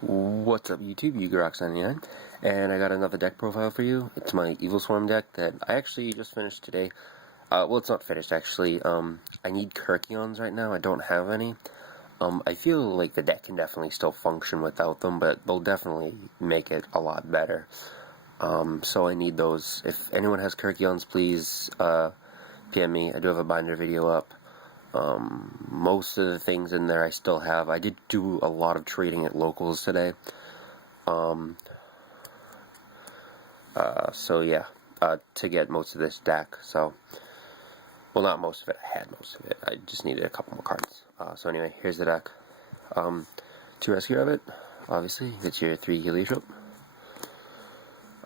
What's up YouTube, KERYKEIONS, and I got another deck profile for you. It's my Evilswarm deck that I actually just finished today. Well, it's not finished actually. I need KERYKEIONS right now. I don't have any. I feel like the deck can definitely still function without them, but they'll definitely make it a lot better. So I need those. If anyone has KERYKEIONS, please PM me. I do have a binder video up. Most of the things in there I still have. I did do a lot of trading at locals today. So yeah, to get most of this deck. So, well, not most of it. I had most of it. I just needed a couple more cards. So anyway, here's the deck. To rescue of it, obviously, it's your 3 Healy trope.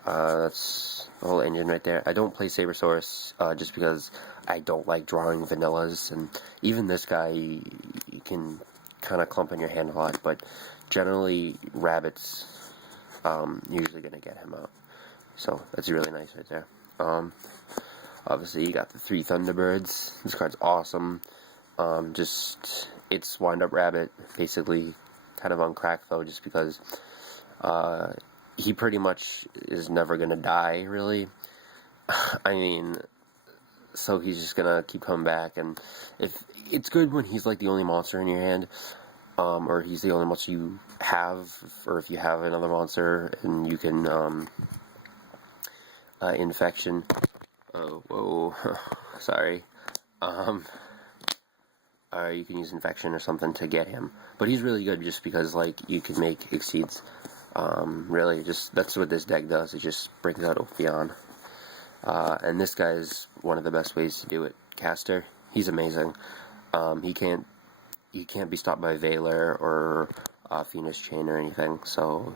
That's the whole engine right there. I don't play Sabersaurus just because I don't like drawing vanillas, and even this guy, you can kind of clump in your hand a lot, but generally rabbits usually going to get him out. So that's really nice right there. Obviously you got the 3 Thunderbirds. This card's awesome. It's Wind Up Rabbit, basically kind of on crack though, just because he pretty much is never going to die, really. I mean, so he's just going to keep coming back, and if it's good when he's like the only monster in your hand, or he's the only monster you have, or if you have another monster and you can, infection, whoa, sorry, you can use infection or something to get him, but he's really good just because, like, you can make exceeds. Really, just that's what this deck does. It just brings out Ophion. And this guy is one of the best ways to do it. Caster, he's amazing. He can't be stopped by Valor or Phoenix Chain or anything. So,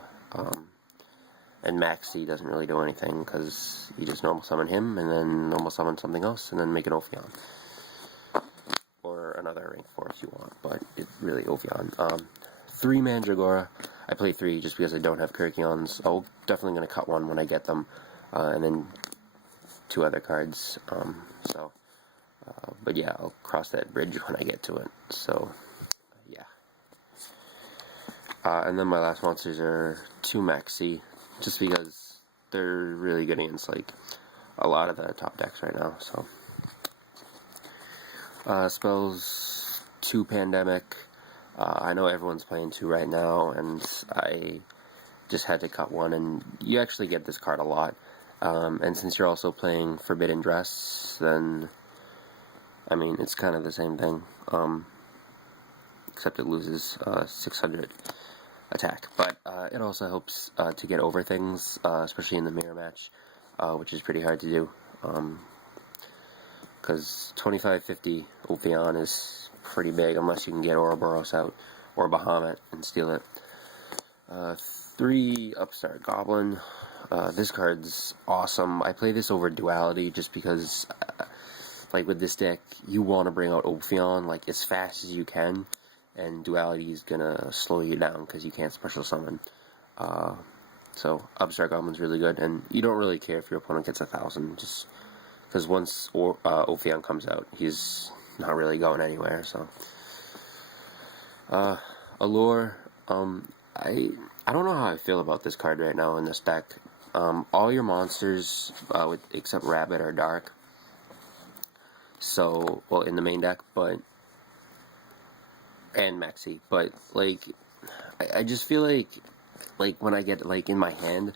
and Maxi doesn't really do anything because you just normal summon him and then normal summon something else and then make an Ophion. Or another rank 4 if you want, but it's really Ophion. 3 Mandragora. I play 3 just because I don't have KERYKEIONS. I'm definitely going to cut one when I get them, and then 2 other cards. But yeah, I'll cross that bridge when I get to it. So, yeah. And then my last monsters are 2 Maxi, just because they're really good against, like, a lot of the top decks right now. So, spells 2 Pandemic. I know everyone's playing 2 right now, and I just had to cut one, and you actually get this card a lot. And since you're also playing Forbidden Dress, then, I mean, it's kind of the same thing, except it loses 600 attack. But it also helps to get over things, especially in the mirror match, which is pretty hard to do, because 25-50 Ophion is pretty big, unless you can get Ouroboros out, or Bahamut, and steal it. 3 Upstart Goblin. This card's awesome. I play this over Duality just because, like with this deck, you want to bring out Ophion like as fast as you can, and Duality is gonna slow you down because you can't special summon. So Upstart Goblin's really good, and you don't really care if your opponent gets 1,000, just because once Ophion comes out, he's not really going anywhere. So Allure. I don't know how I feel about this card right now in this deck. All your monsters, except Rabbit, are dark. So, well, in the main deck, and Maxi, but, like, I just feel like when I get, like, in my hand,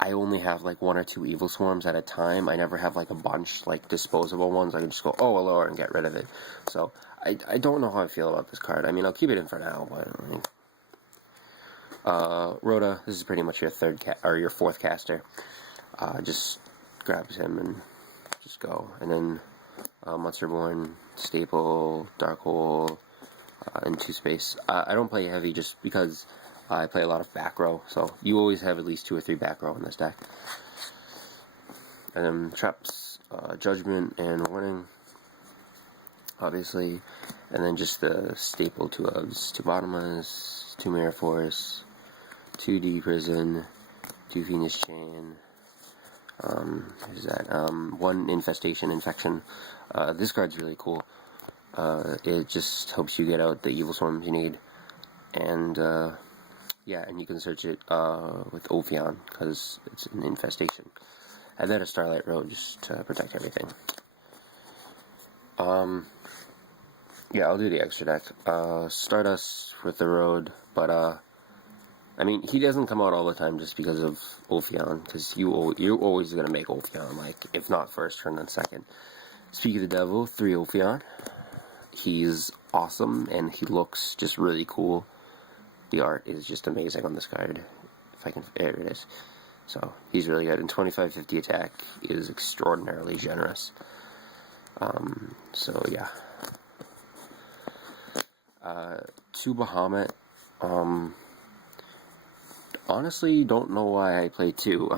I only have, like, 1 or 2 Evilswarms at a time. I never have, like, a bunch, like, disposable ones. I can just go, oh, Allure, and get rid of it. So, I don't know how I feel about this card. I mean, I'll keep it in for now, but, I mean, Rhoda, this is pretty much your your 4th caster. Just grabs him and just go. And then Monsterborn, Staple, Dark Hole, and 2 space. I don't play heavy just because I play a lot of back row, so you always have at least 2 or 3 back row in this deck. And then Traps, Judgment, and Warning, obviously. And then just the staple 2 Loves, 2 Bottomless, 2 Mirror Force, 2 D Prison, 2 Phoenix Chain, here's that, 1 Infestation Infection. This card's really cool. It just helps you get out the Evilswarms you need, and yeah, and you can search it with Ophion, because it's an infestation. And then a Starlight Road, just to protect everything. Yeah, I'll do the extra deck. Stardust with the Road, but, I mean, he doesn't come out all the time just because of Ophion, because you're always going to make Ophion, like, if not first turn, then second. Speak of the Devil, 3 Ophion. He's awesome, and he looks just really cool. The art is just amazing on this card. If I can, there it is. So, he's really good, and 25-50 attack is extraordinarily generous. So, yeah. 2 Bahamut. Honestly, don't know why I play 2.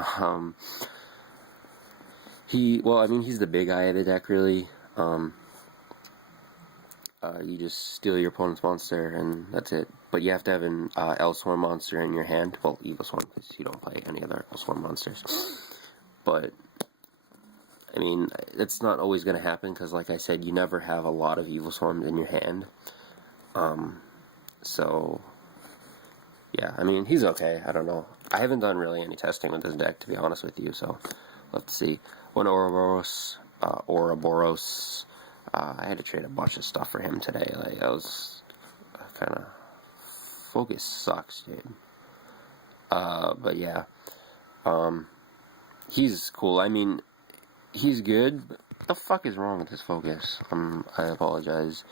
He's the big eye of the deck, really. You just steal your opponent's monster, and that's it. But you have to have an Evilswarm monster in your hand. Well, Evilswarm, because you don't play any other Evilswarm monsters. But, I mean, it's not always going to happen, because like I said, you never have a lot of Evilswarms in your hand. So, yeah, I mean, he's okay. I don't know. I haven't done really any testing with this deck, to be honest with you, so let's see. 1 Ouroboros. I had to trade a bunch of stuff for him today. Like, I was kind of... Focus sucks, dude. But yeah. He's cool. I mean, he's good, but what the fuck is wrong with his focus? I apologize.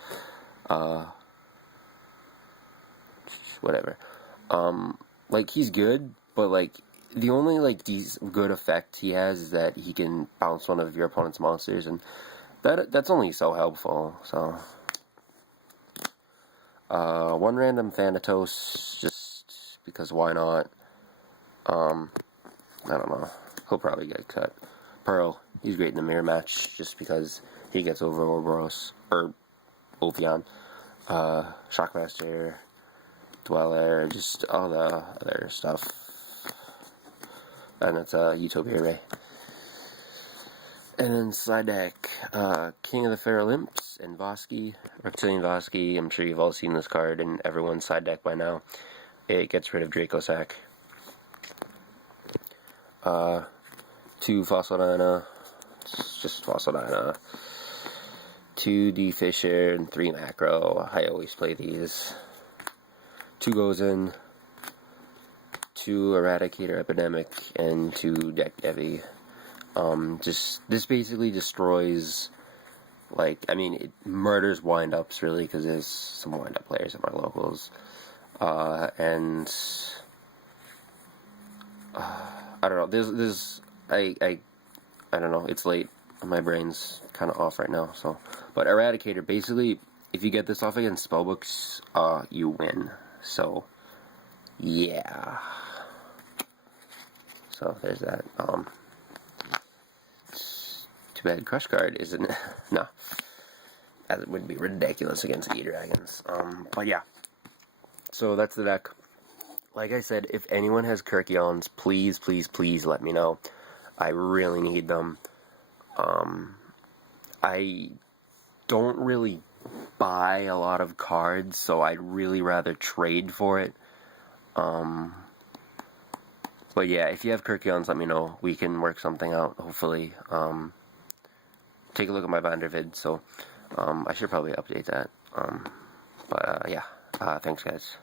Whatever. Like, he's good, but, like, the only, like, good effect he has is that he can bounce one of your opponent's monsters, and that's only so helpful, so. 1 random Thanatos, just because why not? I don't know. He'll probably get cut. Pearl, he's great in the mirror match, just because he gets over Ouroboros, or Ophion. Shockmaster, Dweller, just all the other stuff. And it's Utopia Ray. And then side deck, King of the Feral Imps and Voski, Reptilian Voski. I'm sure you've all seen this card in everyone's side deck by now. It gets rid of Dracosac. 2 Fossil Dyna, it's just Fossil Dyna. 2 D Fisher and 3 Macro. I always play these. 2 Gozen, 2 Eradicator Epidemic, and 2 Deck Devi. This basically destroys, like, I mean, it murders wind-ups, really, because there's some wind-up players in my locals. I don't know, I don't know, it's late, my brain's kind of off right now, so, but Eradicator, basically, if you get this off against spellbooks, you win, so, yeah, so there's that. Too bad Crush card isn't, no, as it would be ridiculous against E-Dragons, but yeah, so that's the deck. Like I said, if anyone has Kerykeions, please, please, please let me know. I really need them. I don't really buy a lot of cards, so I'd really rather trade for it. But yeah, if you have Kerykeions, let me know. We can work something out, hopefully. Take a look at my binder vid, so I should probably update that. Yeah, thanks guys.